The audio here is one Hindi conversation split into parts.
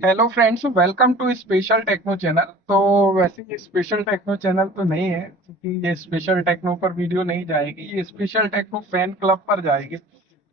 Hello friends, welcome to special techno channel. तो वैसे ये स्पेशल टेक्नो चैनल तो नहीं है, क्योंकि ये स्पेशल टेक्नो पर वीडियो नहीं जाएगी, ये स्पेशल टेक्नो फैन क्लब पर जाएगी।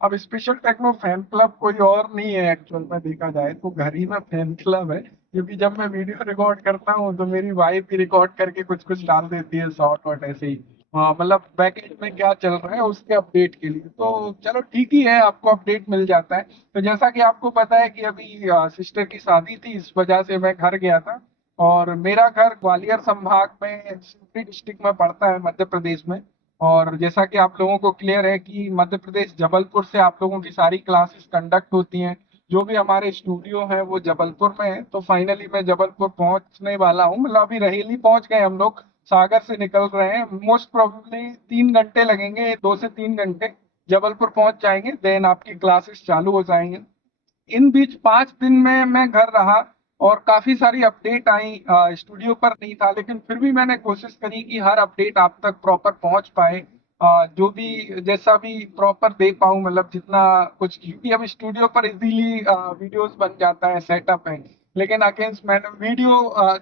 अब स्पेशल टेक्नो फैन क्लब कोई और नहीं है, एक्चुअल में देखा जाए तो घर ही में फैन क्लब है। क्योंकि जब मैं वीडियो रिकॉर्ड करता हूँ तो मेरी वाइफ भी रिकॉर्ड करके कुछ कुछ डाल देती है, शॉर्ट वॉट ऐसे ही। हाँ, मतलब बैकएंड में क्या चल रहा है उसके अपडेट के लिए। तो चलो ठीक ही है, आपको अपडेट मिल जाता है। तो जैसा कि आपको पता है कि अभी सिस्टर की शादी थी, इस वजह से मैं घर गया था। और मेरा घर ग्वालियर संभाग में शिवपुरी डिस्ट्रिक्ट में पड़ता है, मध्य प्रदेश में। और जैसा कि आप लोगों को क्लियर है कि मध्य प्रदेश जबलपुर से आप लोगों की सारी क्लासेस कंडक्ट होती हैं। जो भी हमारे स्टूडियो है वो जबलपुर में है। तो फाइनली मैं जबलपुर पहुंचने वाला हूँ, मतलब अभी रहेली पहुंच गए हम लोग। सागर से निकल रहे हैं, मोस्ट प्रोबेबली 3 घंटे लगेंगे, 2 से 3 घंटे जबलपुर पहुंच जाएंगे, देन आपकी क्लासेस चालू हो जाएंगे। इन बीच 5 दिन में मैं घर रहा और काफी सारी अपडेट आई। स्टूडियो पर नहीं था, लेकिन फिर भी मैंने कोशिश करी कि हर अपडेट आप तक प्रॉपर पहुंच पाए। जो भी जैसा भी प्रॉपर दे पाऊं, मतलब जितना कुछ, क्योंकि अब स्टूडियो पर इजीली वीडियोस बन जाता है, सेटअप है। लेकिन अगेंस्ट मैंने वीडियो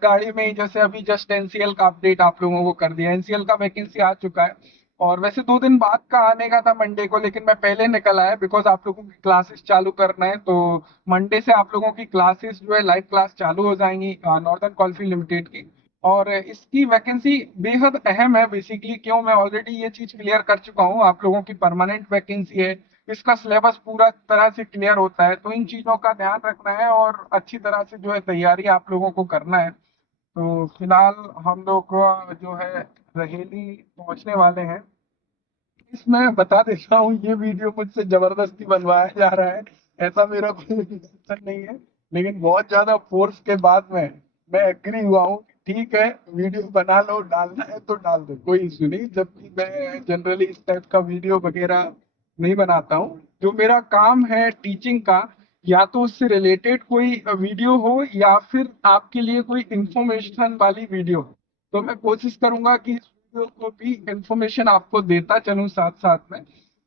गाड़ी में ही, जैसे अभी जस्ट एनसीएल का अपडेट आप लोगों को कर दिया, एनसीएल का वैकेंसी आ चुका है। और वैसे 2 दिन बाद का आने का था, मंडे को, लेकिन मैं पहले निकल आया बिकॉज आप लोगों की क्लासेस चालू करना है। तो मंडे से आप लोगों की क्लासेस जो है, लाइव क्लास चालू हो जाएंगी नॉर्दर्न कॉलफील्ड लिमिटेड की। और इसकी वैकेंसी बेहद अहम है। बेसिकली क्यों, मैं ऑलरेडी ये चीज क्लियर कर चुका हूँ, आप लोगों की परमानेंट वैकेंसी है। इसका सिलेबस पूरा तरह से क्लियर होता है, तो इन चीजों का ध्यान रखना है और अच्छी तरह से जो है तैयारी आप लोगों को करना है। तो फिलहाल हम लोग जो है रहेली पहुंचने वाले हैं। इसमें बता देता हूँ, ये वीडियो मुझसे जबरदस्ती बनवाया जा रहा है। ऐसा मेरा कोई इंटेंशन नहीं है, लेकिन बहुत ज्यादा फोर्स के बाद में मैं एग्री हुआ हूँ कि ठीक है, वीडियो बना लो, डालना है तो डाल दो, कोई इशू नहीं। जबकि मैं जनरली इस टाइप का वीडियो वगैरह नहीं बनाता हूँ। जो मेरा काम है टीचिंग का, या तो उससे रिलेटेड कोई वीडियो हो या फिर आपके लिए कोई इंफॉर्मेशन वाली वीडियो हो, तो मैं कोशिश करूंगा कि को भी इंफॉर्मेशन आपको देता चलूं साथ साथ में।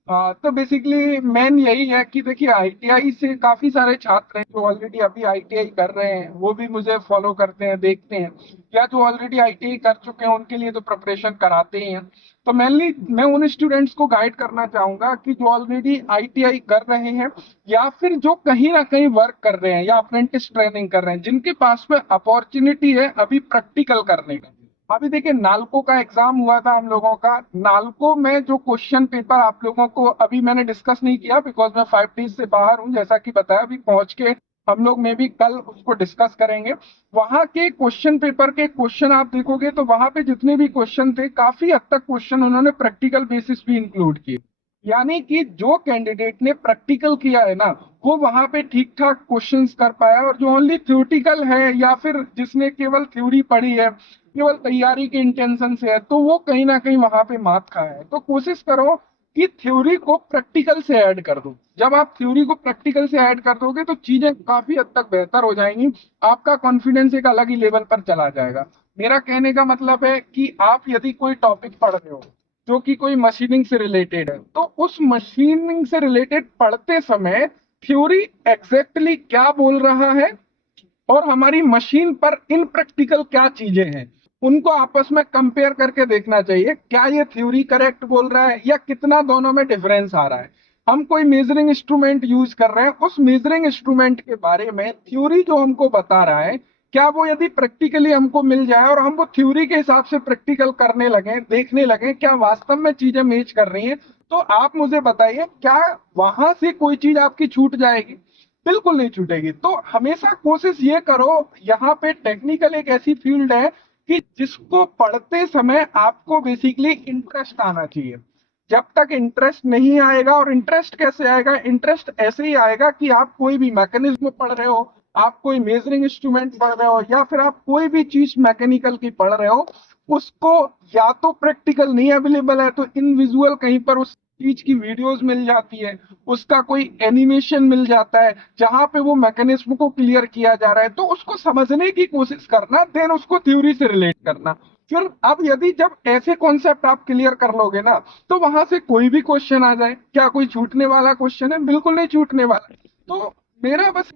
तो बेसिकली मेन यही है कि देखिए, आईटीआई से काफी सारे छात्र हैं जो ऑलरेडी अभी आईटीआई कर रहे हैं, वो भी मुझे फॉलो करते हैं, देखते हैं। या जो ऑलरेडी आईटीआई कर चुके हैं उनके लिए तो प्रिपरेशन कराते ही हैं। तो मेनली मैं उन स्टूडेंट्स को गाइड करना चाहूंगा कि जो ऑलरेडी आईटीआई कर रहे हैं, या फिर जो कहीं ना कहीं वर्क कर रहे हैं या अप्रेंटिस ट्रेनिंग कर रहे हैं, जिनके पास में अपॉर्चुनिटी है अभी प्रैक्टिकल करने का। अभी देखिए, नालको का एग्जाम हुआ था हम लोगों का। नालको में जो क्वेश्चन पेपर आप लोगों को अभी मैंने डिस्कस नहीं किया, बिकॉज मैं 5 डेज से बाहर हूँ, जैसा कि बताया। अभी पहुंच के हम लोग में भी कल उसको डिस्कस करेंगे। वहां के क्वेश्चन पेपर के क्वेश्चन आप देखोगे तो वहां पे जितने भी क्वेश्चन थे, काफी हद तक क्वेश्चन उन्होंने प्रैक्टिकल बेसिस भी इंक्लूड किए। यानी कि जो कैंडिडेट ने प्रैक्टिकल किया है ना, वो वहां पे ठीक ठाक क्वेश्चंस कर पाया। और जो ओनली थ्योरेटिकल है या फिर जिसने केवल थ्योरी पढ़ी है, केवल तैयारी के इंटेंशन से है, तो वो कहीं ना कहीं वहां पे मात खाया है। तो कोशिश करो कि थ्योरी को प्रैक्टिकल से ऐड कर दो। जब आप थ्योरी को प्रैक्टिकल से ऐड कर दोगे तो चीजें काफी हद तक बेहतर हो जाएंगी। आपका कॉन्फिडेंस एक अलग ही लेवल पर चला जाएगा। मेरा कहने का मतलब है कि आप यदि कोई टॉपिक पढ़ रहे हो जो कि कोई मशीनिंग से रिलेटेड है, तो उस मशीनिंग से रिलेटेड पढ़ते समय थ्योरी एग्जैक्टली क्या बोल रहा है और हमारी मशीन पर इन प्रैक्टिकल क्या चीजें हैं, उनको आपस में कंपेयर करके देखना चाहिए। क्या ये थ्योरी करेक्ट बोल रहा है या कितना दोनों में डिफरेंस आ रहा है। हम कोई मेजरिंग इंस्ट्रूमेंट यूज कर रहे हैं, उस मेजरिंग इंस्ट्रूमेंट के बारे में थ्योरी जो हमको बता रहा है, क्या वो यदि प्रैक्टिकली हमको मिल जाए और हम वो थ्योरी के हिसाब से प्रैक्टिकल करने लगे, देखने लगे क्या वास्तव में चीजें मैच कर रही हैं, तो आप मुझे बताइए, क्या वहां से कोई चीज आपकी छूट जाएगी? बिल्कुल नहीं छूटेगी। तो हमेशा कोशिश ये करो, यहाँ पे टेक्निकल एक ऐसी फील्ड है कि जिसको पढ़ते समय आपको बेसिकली इंटरेस्ट आना चाहिए। जब तक इंटरेस्ट नहीं आएगा, और इंटरेस्ट कैसे आएगा, इंटरेस्ट ऐसे ही आएगा कि आप कोई भी मैकेनिज्म पढ़ रहे हो, आप कोई मेजरिंग इंस्ट्रूमेंट पढ़ रहे हो, या फिर आप कोई भी चीज मैकेनिकल की पढ़ रहे हो, उसको या तो प्रैक्टिकल नहीं अवेलेबल है तो इन विजुअल कहीं पर उस चीज की वीडियोस मिल जाती है, उसका कोई एनिमेशन मिल जाता है जहां पे वो मैकेनिज्म को क्लियर किया जा रहा है, तो उसको समझने की कोशिश करना, देन उसको थ्योरी से रिलेट करना। फिर अब यदि जब ऐसे कॉन्सेप्ट आप क्लियर कर लोगे ना, तो वहां से कोई भी क्वेश्चन आ जाए, क्या कोई छूटने वाला क्वेश्चन है? बिल्कुल नहीं छूटने वाला। तो मेरा बस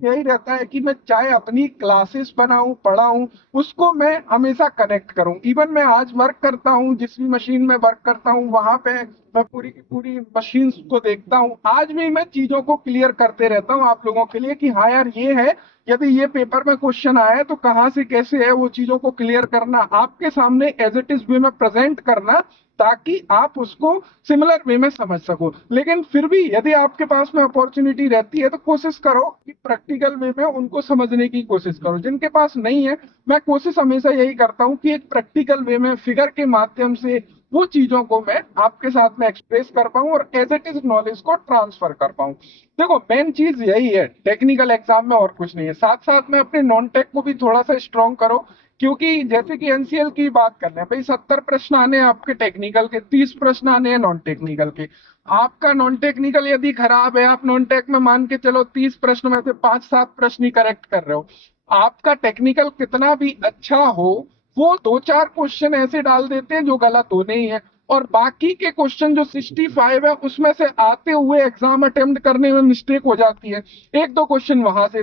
यही रहता है कि मैं चाहे अपनी क्लासेस बनाऊं पढ़ाऊं, उसको मैं हमेशा कनेक्ट करूं। इवन मैं आज वर्क करता हूं, जिस भी मशीन में वर्क करता हूं वहां पे मैं पूरी की पूरी मशीन को देखता हूं। आज भी मैं चीजों को क्लियर करते रहता हूं आप लोगों के लिए कि हाँ यार ये है, यदि ये पेपर में क्वेश्चन आया है तो कहाँ से कैसे है, वो चीजों को क्लियर करना, आपके सामने एज इट इज वे में प्रेजेंट करना, ताकि आप उसको सिमिलर वे में समझ सको। लेकिन फिर भी यदि आपके पास में अपॉर्चुनिटी रहती है तो कोशिश करो कि प्रैक्टिकल वे में उनको समझने की कोशिश करो। जिनके पास नहीं है, मैं कोशिश हमेशा यही करता हूँ कि एक प्रैक्टिकल वे में फिगर के माध्यम से वो चीजों को मैं आपके साथ में एक्सप्रेस कर पाऊं और एज इट इज नॉलेज को ट्रांसफर कर पाऊं। देखो मेन चीज यही है टेक्निकल एग्जाम में, और कुछ नहीं है। साथ साथ में अपने नॉन टेक को भी थोड़ा सा स्ट्रॉन्ग करो, क्योंकि जैसे कि एनसीएल की बात कर रहे हैं भाई, 70 प्रश्न आने हैं आपके टेक्निकल के, 30 प्रश्न आने हैं नॉन टेक्निकल के। आपका नॉन टेक्निकल यदि खराब है, आप नॉन टेक में मान के चलो 30 प्रश्न में से 5-7 प्रश्न ही करेक्ट कर रहे हो, आपका टेक्निकल कितना भी अच्छा हो, वो 2-4 क्वेश्चन ऐसे डाल देते हैं जो गलत होने ही है, और बाकी के क्वेश्चन जो 65 है उसमें से आते हुए एग्जाम अटेम्प्ट करने में मिस्टेक हो जाती है, एक दो क्वेश्चन वहां से।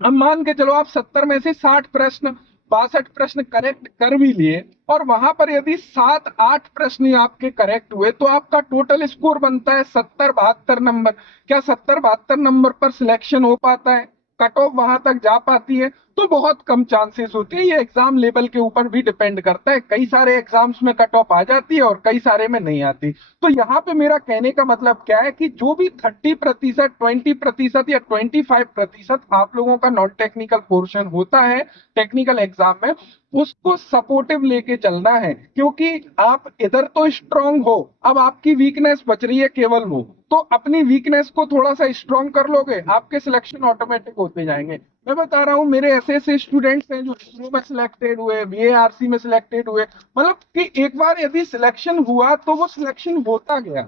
अब मान के चलो आप 70 में से 60 प्रश्न, 62 प्रश्न करेक्ट कर भी लिए, और वहां पर यदि 7-8 प्रश्न ही आपके करेक्ट हुए, तो आपका टोटल स्कोर बनता है 70-72 नंबर। क्या 70-72 नंबर पर सिलेक्शन हो पाता है, कट ऑफ वहां तक जा पाती है? तो बहुत कम चांसेस होते हैं। ये एग्जाम लेवल के ऊपर भी डिपेंड करता है, कई सारे एग्जाम्स में कट ऑफ आ जाती है और कई सारे में नहीं आती। तो यहाँ पे मेरा कहने का मतलब क्या है कि जो भी 30%, 20% या 25% आप लोगों का नॉन टेक्निकल पोर्शन होता है टेक्निकल एग्जाम में, उसको सपोर्टिव लेके चलना है। क्योंकि आप इधर तो स्ट्रांग हो, अब आपकी वीकनेस बच रही है केवल वो, तो अपनी वीकनेस को थोड़ा सा स्ट्रांग कर लोगे, आपके सिलेक्शन ऑटोमेटिक होते जाएंगे। मैं बता रहा हूँ, मेरे ऐसे ऐसे स्टूडेंट्स हैं जो इसरो में सिलेक्टेड हुए, बीएआरसी में सिलेक्टेड हुए, मतलब कि एक बार यदि सिलेक्शन हुआ तो वो सिलेक्शन होता गया।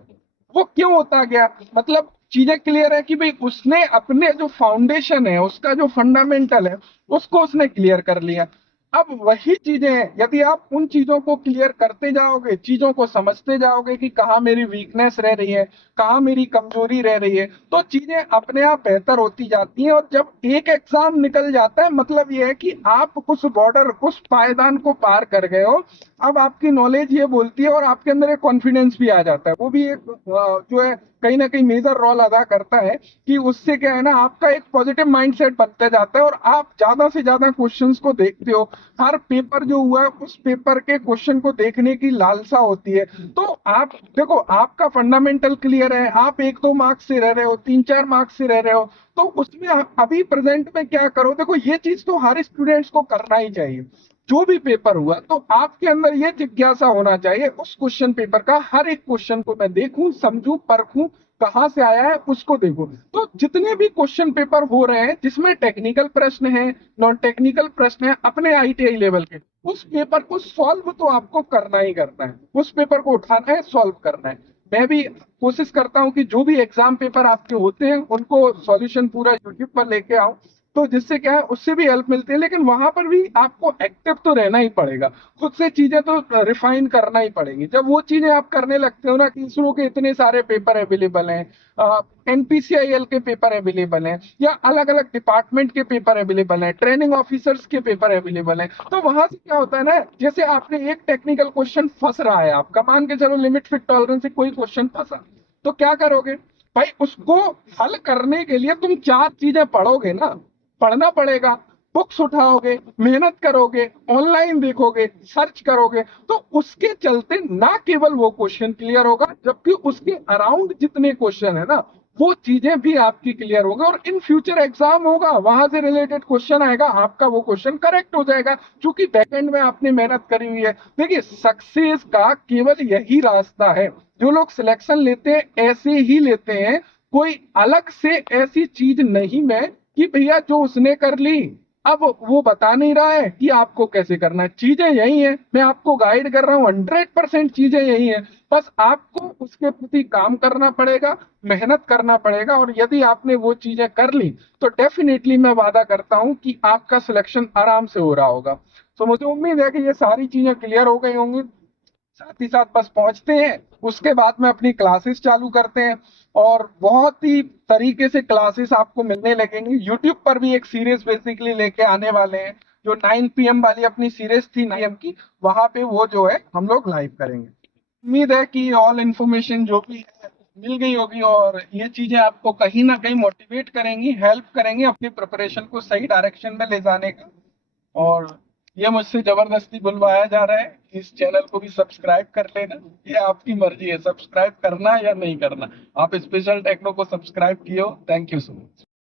वो क्यों होता गया, मतलब चीजें क्लियर है कि भाई उसने अपने जो फाउंडेशन है, उसका जो फंडामेंटल है, उसको उसने क्लियर कर लिया। अब वही चीजें हैं, यदि आप उन चीजों को क्लियर करते जाओगे, चीजों को समझते जाओगे कि कहाँ मेरी वीकनेस रह रही है, कहाँ मेरी कमजोरी रह रही है, तो चीजें अपने आप बेहतर होती जाती हैं। और जब एक एग्जाम निकल जाता है, मतलब ये है कि आप उस बॉर्डर, उस पायदान को पार कर गए हो। अब आपकी नॉलेज ये बोलती है, और आपके अंदर एक कॉन्फिडेंस भी आ जाता है, वो भी एक जो है कहीं ना कहीं मेजर रोल अदा करता है, कि उससे क्या है ना, आपका एक पॉजिटिव माइंडसेट बनता जाता है, और आप ज्यादा से ज्यादा क्वेश्चंस को देखते हो। हर पेपर जो हुआ है उस पेपर के क्वेश्चन को देखने की लालसा होती है। तो आप देखो, आपका फंडामेंटल क्लियर है, आप 1-2 मार्क्स से रह रहे हो, 3-4 मार्क्स से रह रहे हो, तो उसमें अभी प्रेजेंट में क्या करो, देखो ये चीज तो हर स्टूडेंट्स को करना ही चाहिए। जो भी पेपर हुआ तो आपके अंदर ये जिज्ञासा होना चाहिए, उस क्वेश्चन पेपर का हर एक क्वेश्चन को मैं देखूं, समझूं, परखूं, कहाँ से आया है उसको देखो। तो जितने भी क्वेश्चन पेपर हो रहे हैं जिसमें टेक्निकल प्रश्न है, नॉन टेक्निकल प्रश्न है, अपने आईटीआई लेवल के, उस पेपर को सॉल्व तो आपको करना ही करना है, उस पेपर को उठाना है, सॉल्व करना है। मैं भी कोशिश करता हूँ कि जो भी एग्जाम पेपर आपके होते हैं उनको सॉल्यूशन पूरा यूट्यूब पर लेके आऊं, तो जिससे क्या है, उससे भी हेल्प मिलती है। लेकिन वहां पर भी आपको एक्टिव तो रहना ही पड़ेगा, खुद से चीजें तो रिफाइन करना ही पड़ेगी। जब वो चीजें आप करने लगते हो ना, कि इसरो के इतने सारे पेपर अवेलेबल हैं, एनपीसीआईएल के पेपर अवेलेबल हैं, या अलग अलग डिपार्टमेंट के पेपर अवेलेबल हैं, ट्रेनिंग ऑफिसर्स के पेपर अवेलेबल हैं, तो वहां से क्या होता है ना, जैसे आपने एक टेक्निकल क्वेश्चन फंस रहा है आपका, मान के चलो लिमिट फिट टॉलरेंस से कोई क्वेश्चन फंसा, तो क्या करोगे भाई, उसको हल करने के लिए तुम 4 चीजें पढ़ोगे ना, पढ़ना पड़ेगा, बुक्स उठाओगे, मेहनत करोगे, ऑनलाइन देखोगे, सर्च करोगे, तो उसके चलते ना केवल वो क्वेश्चन क्लियर होगा, जबकि उसके अराउंड जितने क्वेश्चन है ना, वो चीजें भी आपकी क्लियर होगा, और इन फ्यूचर एग्जाम होगा, वहां से रिलेटेड क्वेश्चन आएगा, आपका वो क्वेश्चन करेक्ट हो जाएगा, क्योंकि बैकएंड में आपने मेहनत करी हुई है। देखिए सक्सेस का केवल यही रास्ता है, जो लोग सिलेक्शन लेते हैं ऐसे ही लेते हैं, कोई अलग से ऐसी चीज नहीं में कि भैया जो उसने कर ली, अब वो बता नहीं रहा है कि आपको कैसे करना है। चीजें यही है, मैं आपको गाइड कर रहा हूँ, 100% चीजें यही है, बस आपको उसके प्रति काम करना पड़ेगा, मेहनत करना पड़ेगा, और यदि आपने वो चीजें कर ली तो डेफिनेटली मैं वादा करता हूँ कि आपका सिलेक्शन आराम से हो रहा होगा। तो मुझे उम्मीद है कि ये सारी चीजें क्लियर हो गई होंगी। साथ ही साथ बस पहुंचते हैं, उसके बाद में अपनी क्लासेस चालू करते हैं। और बहुत ही तरीके से क्लासेस आपको मिलने लगेंगी। यूट्यूब पर भी एक सीरीज बेसिकली लेके आने वाले हैं, जो 9 PM वाली अपनी सीरीज थी 9 PM की, वहां पे वो जो है हम लोग लाइव करेंगे। उम्मीद है कि ऑल इन्फॉर्मेशन जो भी है मिल गई होगी, और ये चीजें आपको कहीं ना कहीं मोटिवेट करेंगी, हेल्प करेंगी अपनी प्रिपरेशन को सही डायरेक्शन में ले जाने का। और ये मुझसे जबरदस्ती बुलवाया जा रहा है, इस चैनल को भी सब्सक्राइब कर लेना। ये आपकी मर्जी है सब्सक्राइब करना या नहीं करना। आप स्पेशल टेक्नो को सब्सक्राइब किए हो, थैंक यू सो मच।